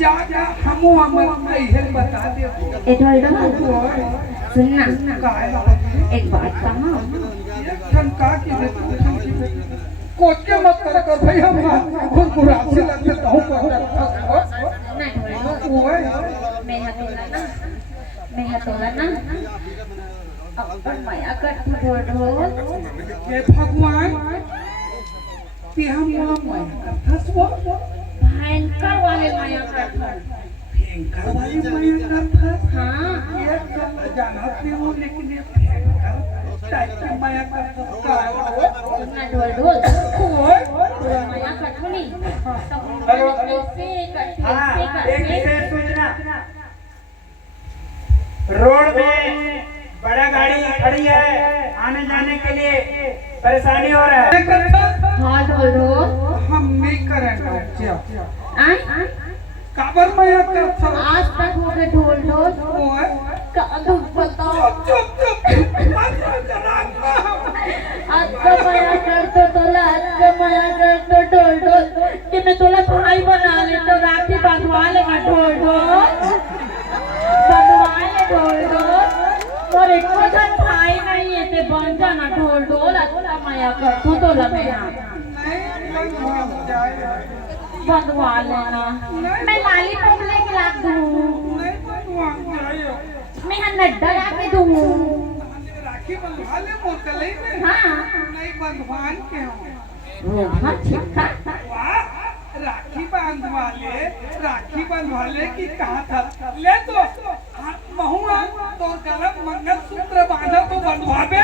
जाके हम इहे बता दे। ए ढोलडो सुनना, एक बात कहा। ठन का की कोच के मत कर भाई, हम खुद बुरा से लगते तो ना ढोलडो ओए मैं हतोला ना अपन माया कर ढोलडो। ये भगवान कि हम माया फसवा भयंकर वाले माया कर भयंकर वाली माया कर। हाँ ये जानत नहीं हो, लेकिन ये भयंकर टाइप की माया कर सकता है ना ढोलडो। ओए माया कठुनी हेलो कैसे एक विशेष सूचना, रोड में बड़ा गाड़ी खड़ी है, आने जाने के लिए परेशानी हो रहा है। हाँ ढोलडो हम नहीं करेंगे क्या आई काबर माया कर आज तक हो गए ढोलडो। ओए का तुम बताओ चुप चुप आज का माया कर तो तोला, आज का माया कर तो ढोलडो कि मैं तोला भाई बना ले तो राखी बांधवा लेगा ढोलडो, बांधवा ले ढोलडो। और एक जन भाई नहीं है ते बन जाना ढोलडो। आज माया कर तो तोला मैं बंधवा लेना। मैं लालीपॉप लेके ला दूँ, मैं नड्डा ला के दूँ। राखी बंधवा ले मोकले में। हाँ नहीं बंधवान के हो। हाँ ठीक था। वाह राखी बंधवा ले कि कहा था ले तो महुआ तो गलत मंगलसूत्र बांधा तो बंधवाबे।